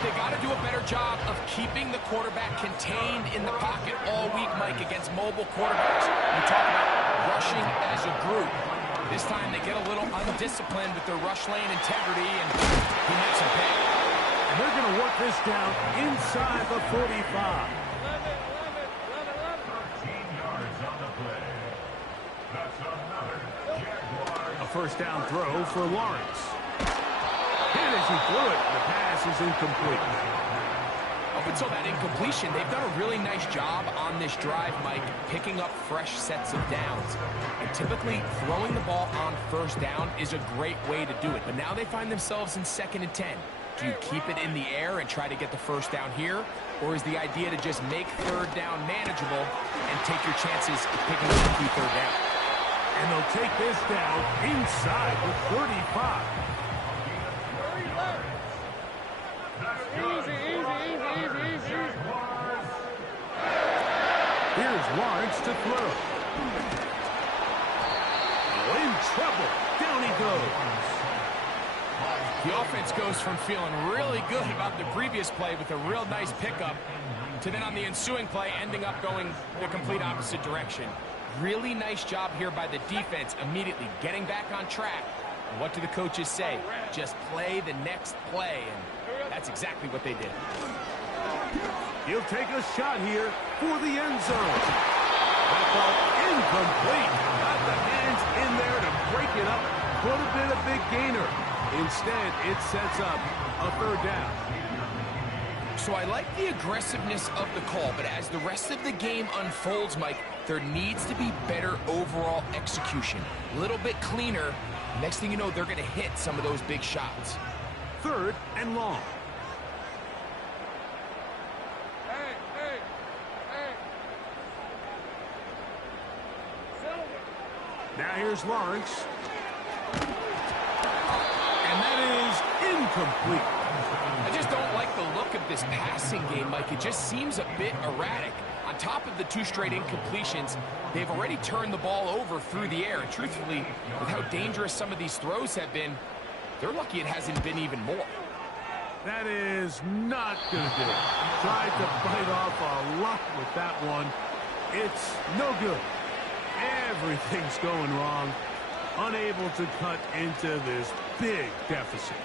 They got to do a better job of keeping the quarterback contained in the pocket all week, Mike, against mobile quarterbacks. We talk about rushing as a group. This time they get a little undisciplined with their rush lane integrity, and he makes a pay. And they're going to work this down inside the 45. 13 yards on the play. That's another Jaguars. A first down throw for Lawrence. And as he threw it, the pass is incomplete. Up until that incompletion, they've done a really nice job on this drive, Mike, picking up fresh sets of downs. And typically, throwing the ball on 1st down is a great way to do it. But now they find themselves in 2nd and 10. Do you keep it in the air and try to get the first down here? Or is the idea to just make third down manageable and take your chances of picking up a key third down? And they'll take this down inside the 35. Easy. Here's Lawrence to throw. Oh, in trouble. Down he goes. The offense goes from feeling really good about the previous play with a real nice pickup to then on the ensuing play ending up going the complete opposite direction. Really nice job here by the defense immediately getting back on track. And what do the coaches say? Just play the next play, and that's exactly what they did. He'll take a shot here for the end zone. That ball incomplete. Got the hands in there to break it up. Could have been a big gainer. Instead, it sets up a third down. So I like the aggressiveness of the call, but as the rest of the game unfolds, Mike, there needs to be better overall execution. A little bit cleaner. Next thing you know, they're going to hit some of those big shots. Third and long. Hey. Now here's Lawrence. And that is incomplete. I just don't like the look of this passing game, Mike. It just seems a bit erratic. On top of the 2 straight incompletions, they've already turned the ball over through the air. And truthfully, with how dangerous some of these throws have been, they're lucky it hasn't been even more. That is not going to do it. Tried to bite off a lot with that one. It's no good. Everything's going wrong. Unable to cut into this big deficit.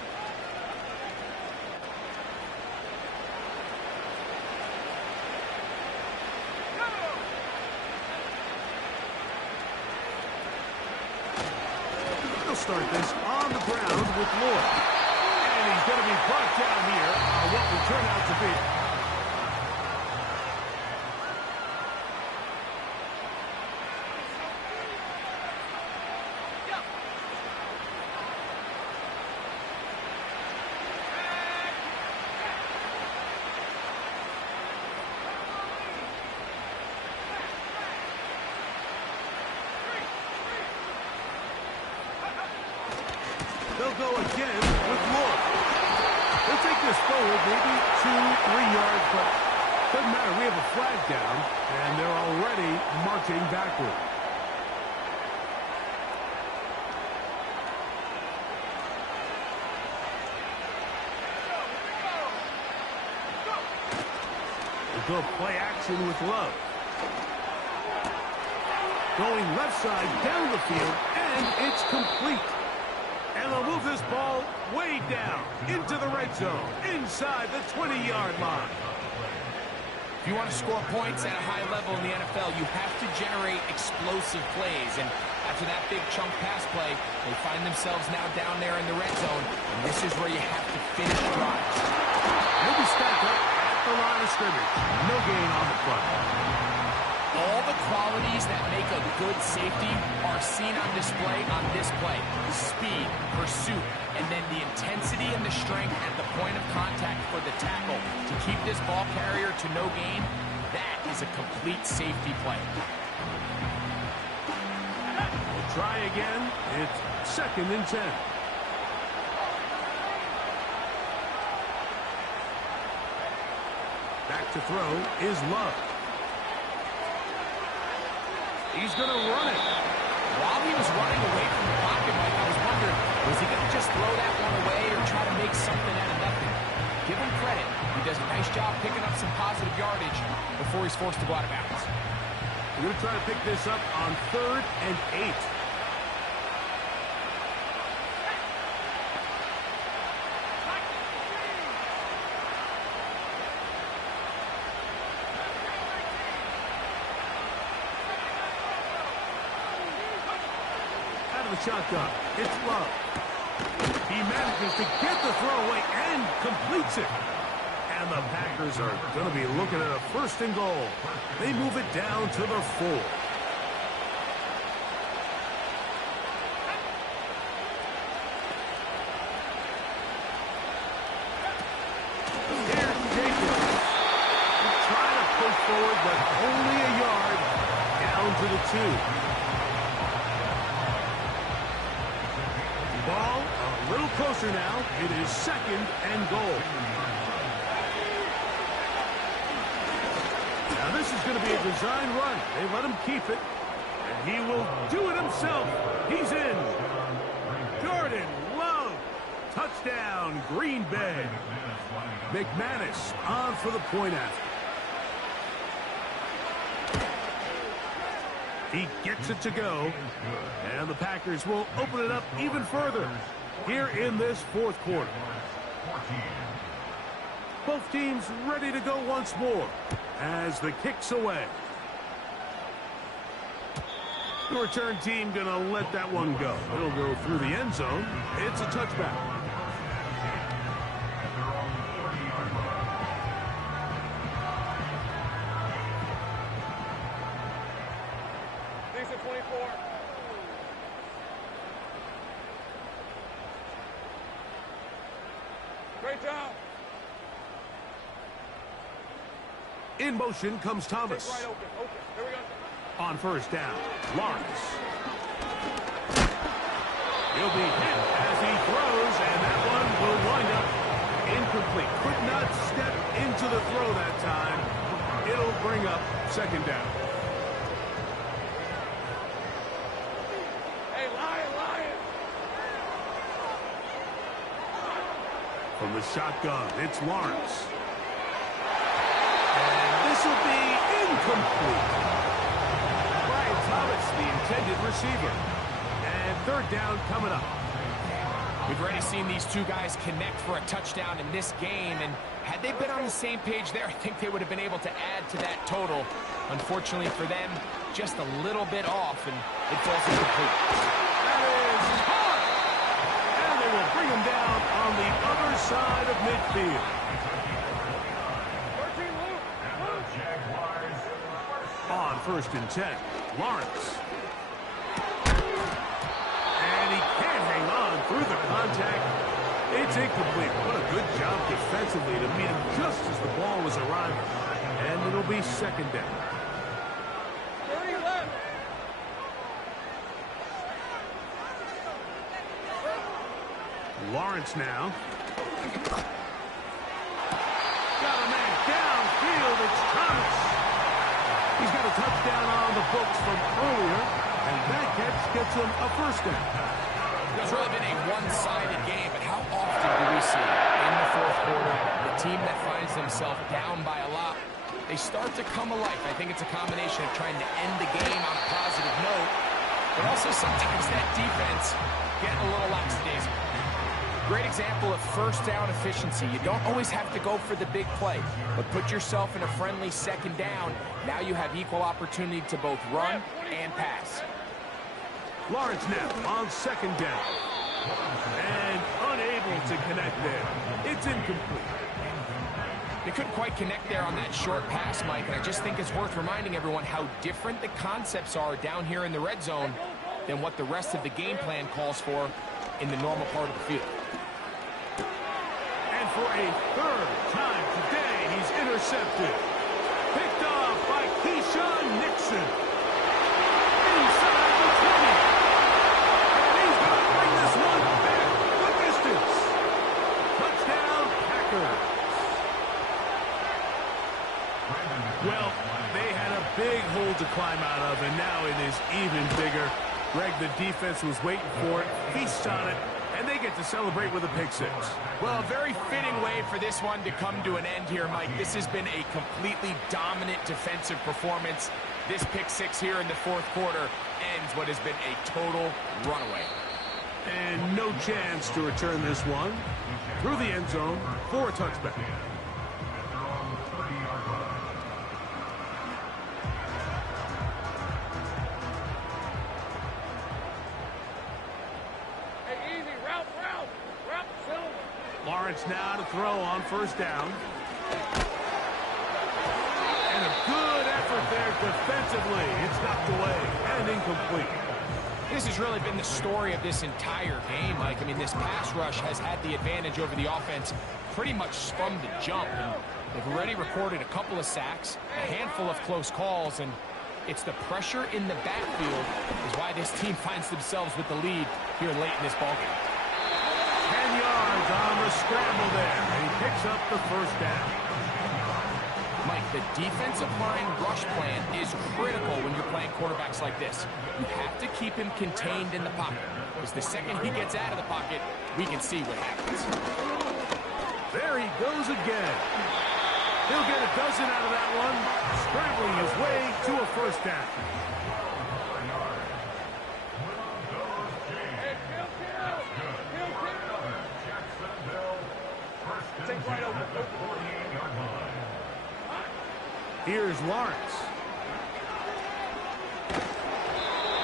They'll start this on the ground with Lloyd. And he's going to be brought down here on what will turn out to be they'll go again with Lloyd. They'll take this forward maybe 2-3 yards, but doesn't matter. We have a flag down, and they're already marching backward. They'll go play action with Love. Going left side down the field, and it's complete. And they'll move this ball way down into the red zone, inside the 20-yard line. If you want to score points at a high level in the NFL, you have to generate explosive plays. And after that big chunk pass play, they find themselves now down there in the red zone. And this is where you have to finish drives. He'll be stacked up at the line of scrimmage. No gain on the front. All the qualities that make a good safety are seen on display on this play. Speed, pursuit, and then the intensity and the strength at the point of contact for the tackle to keep this ball carrier to no gain. That is a complete safety play. We'll try again. It's 2nd and 10. Back to throw is Love. He's going to run it. While he was running away from the pocket, Mike, I was wondering, was he going to just throw that one away or try to make something out of nothing? Give him credit. He does a nice job picking up some positive yardage before he's forced to go out of bounds. We're going to try to pick this up on 3rd and 8. Shotgun. It's Love. He manages to get the throw away and completes it. And the Packers are going to be looking at a 1st and goal. They move it down to the 4. but only a yard down to the 2. Ball a little closer now. It is 2nd and goal. Now this is going to be a design run. They let him keep it, and he will do it himself. He's in. Jordan Love. Touchdown, Green Bay. McManus on for the point after. He gets it to go, and the Packers will open it up even further here in this 4th quarter. Both teams ready to go once more as the kick's away. The return team going to let that one go. It'll go through the end zone. It's a touchback. Decent 24. Great job. In motion comes Thomas. Right open. Here we go. On first down, Lawrence. He'll be hit as he throws, and that one will wind up incomplete. Could not step into the throw that time. It'll bring up 2nd down. Hey, Lion. From the shotgun, it's Lawrence. And this will be incomplete. Thomas, the intended receiver. And 3rd down coming up. We've already seen these two guys connect for a touchdown in this game, and had they been on the same page there, I think they would have been able to add to that total. Unfortunately for them, just a little bit off, and it falls incomplete. That is hard! And they will bring him down on the other side of midfield. 13 Luke. On 1st and 10, Lawrence. And he can't hang on through the contact. It's incomplete. What a good job defensively to meet him just as the ball was arriving. And it'll be 2nd down. 30 left. Lawrence now. Got a man downfield. It's Thomas. He's got a touchdown on the books from earlier, and that catch gets him a 1st down. It's really been a one-sided game, but how often do we see in the 4th quarter the team that finds themselves down by a lot, they start to come alive? I think it's a combination of trying to end the game on a positive note, but also sometimes that defense getting a little lackadaisical. Great example of 1st down efficiency. You don't always have to go for the big play, but put yourself in a friendly 2nd down. Now you have equal opportunity to both run and pass. Lawrence now on 2nd down. And unable to connect there. It's incomplete. They couldn't quite connect there on that short pass, Mike, and I just think it's worth reminding everyone how different the concepts are down here in the red zone than what the rest of the game plan calls for in the normal part of the field. And for a 3rd time today, he's intercepted. Picked off by Keyshawn Nixon. Inside the 20. And he's going to bring this one back the distance. Touchdown, Packers. Well, they had a big hole to climb out of, and now it is even bigger. Greg, the defense was waiting for it. Feast on it. And they get to celebrate with a pick 6. Well, a very fitting way for this one to come to an end here, Mike. This has been a completely dominant defensive performance. This pick 6 here in the 4th quarter ends what has been a total runaway. And no chance to return this one through the end zone for a touchback. Lawrence now to throw on 1st down. And a good effort there defensively. It's knocked away and incomplete. This has really been the story of this entire game, Mike. I mean, this pass rush has had the advantage over the offense pretty much from the jump. And they've already recorded a couple of sacks, a handful of close calls, and it's the pressure in the backfield is why this team finds themselves with the lead here late in this ballgame. 10 yards on the scramble there, and he picks up the first down. Mike, the defensive line rush plan is critical when you're playing quarterbacks like this. You have to keep him contained in the pocket, because the second he gets out of the pocket, we can see what happens. There he goes again. He'll get a dozen out of that one, scrambling his way to a first down. Here's Lawrence.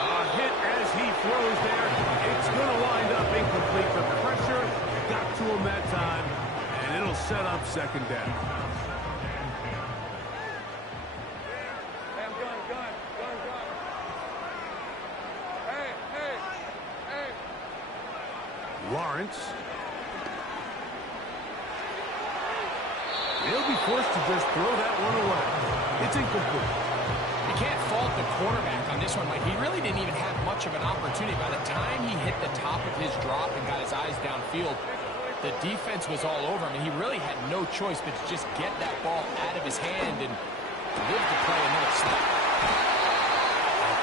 A hit as he throws there. It's going to wind up incomplete. The pressure got to him that time, and it'll set up second down. Hey, I'm gun. Hey. Lawrence. He'll be forced to just throw that one away. It's incomplete. You can't fault the quarterback on this one, Mike. He really didn't even have much of an opportunity. By the time he hit the top of his drop and got his eyes downfield, the defense was all over him, and he really had no choice but to just get that ball out of his hand and live to play another snap.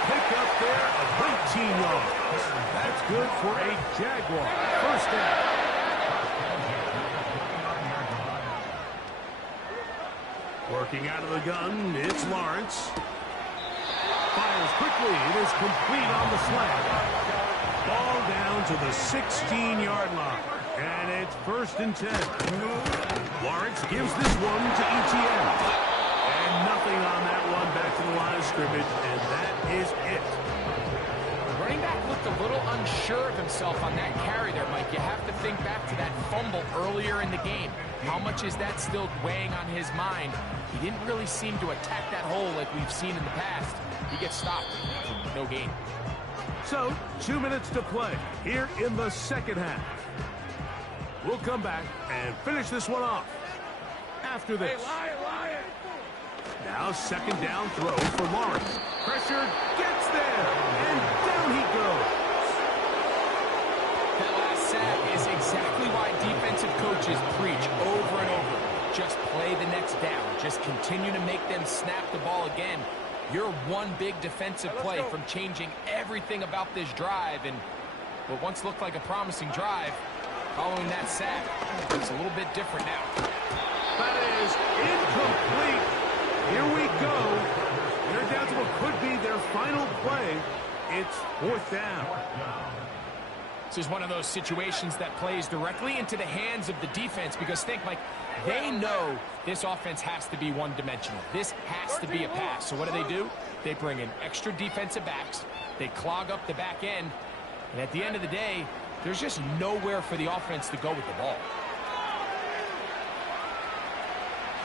Pick up there of 19 yards. That's good for a Jaguar. First down. Working out of the gun, it's Lawrence. Fires quickly. It is complete on the slant. Ball down to the 16-yard line. And it's 1st and 10. Lawrence gives this one to ETN. And nothing on that one. Back to the line of scrimmage. And that is it. The running back looked a little unsure of himself on that carry there, Mike. You have to think back to that fumble earlier in the game. How much is that still weighing on his mind? He didn't really seem to attack that hole like we've seen in the past. He gets stopped. No gain. So, 2 minutes to play here in the second half. We'll come back and finish this one off after this. Hey, Lion. Now second down throw for Lawrence. Pressure gets there, and down he goes. That last sack is exactly why defensive coaches preach over and over. Just play the next down. Just continue to make them snap the ball again. You're one big defensive play from changing everything about this drive, and what once looked like a promising drive, following that sack, it's a little bit different now. That is incomplete. Here we go. They're down to what could be their final play. It's 4th down. This is one of those situations that plays directly into the hands of the defense, because think, Mike, they know this offense has to be one-dimensional. This has to be a pass. So what do? They bring in extra defensive backs. They clog up the back end. And at the end of the day, there's just nowhere for the offense to go with the ball.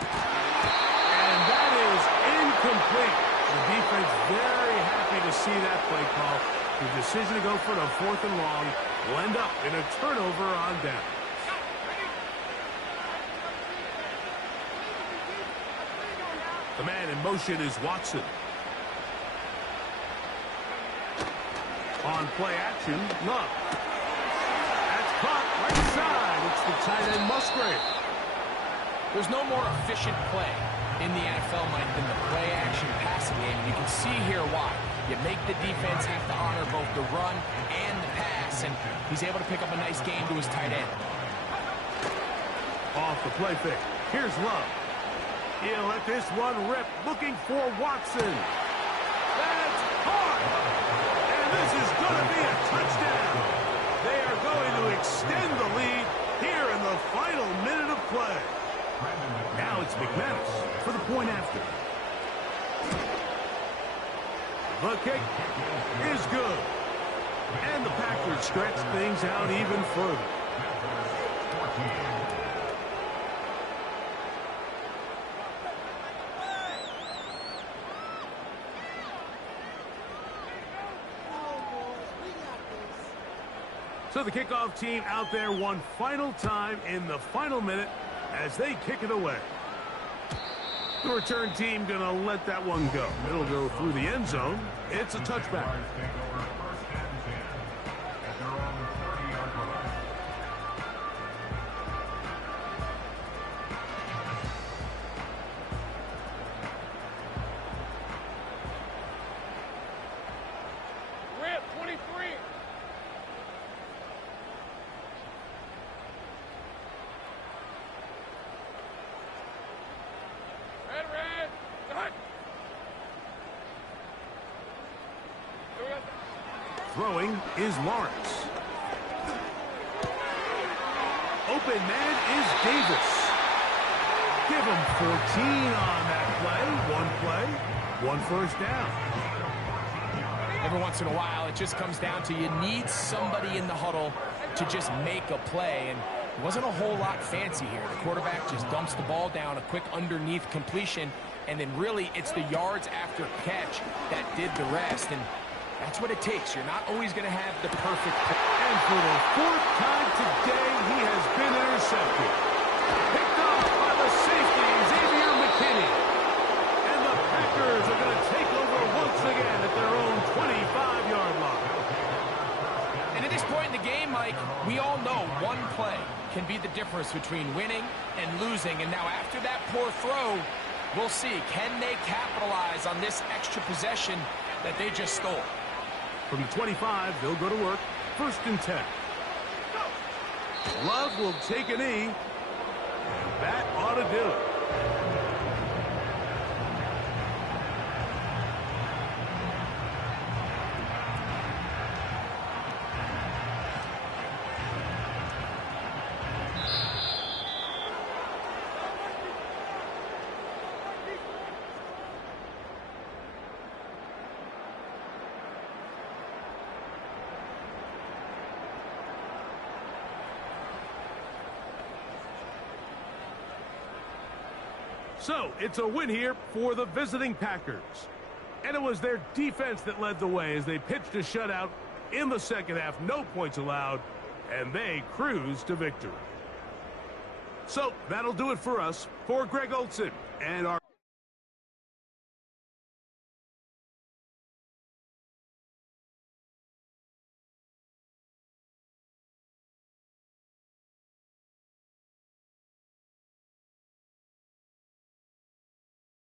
And that is incomplete. The defense very happy to see that play call. The decision to go for the 4th and long will end up in a turnover on down. The man in motion is Watson. On play action, Love. That's caught right side. It's the tight end Musgrave. There's no more efficient play in the NFL, Mike, than the play-action passing game. And you can see here why. You make the defense have to honor both the run and the pass, and he's able to pick up a nice gain to his tight end. Off the play fake. Here's Love. He'll let this one rip, looking for Watson. That's hard. And this is going to be a touchdown. They are going to extend the lead here in the final minute of play. Now it's McManus for the point after. The kick is good. And the Packers stretch things out even further. So the kickoff team out there one final time in the final minute as they kick it away. The return team going to let that one go. It'll go through the end zone. It's a touchback. Rip, 23. Red. Done. Throwing is Lawrence. Open man is Davis. Give him 14 on that play. One first down. Every once in a while, it just comes down to you need somebody in the huddle to just make a play. And it wasn't a whole lot fancy here. The quarterback just dumps the ball down, a quick underneath completion, and then really it's the yards after catch that did the rest. And that's what it takes. You're not always going to have the perfect play. And for the fourth time today, he has been intercepted. Picked off by the safety, Xavier McKinney. And the Packers are going to take over once again at their own 25-yard line. And at this point in the game, Mike, we all know one play can be the difference between winning and losing. And now after that poor throw, we'll see. Can they capitalize on this extra possession that they just stole? From the 25, they'll go to work. 1st and 10. Love will take a knee. And that ought to do it. So, it's a win here for the visiting Packers. And it was their defense that led the way as they pitched a shutout in the second half. No points allowed, and they cruised to victory. So, that'll do it for us. For Greg Olson and our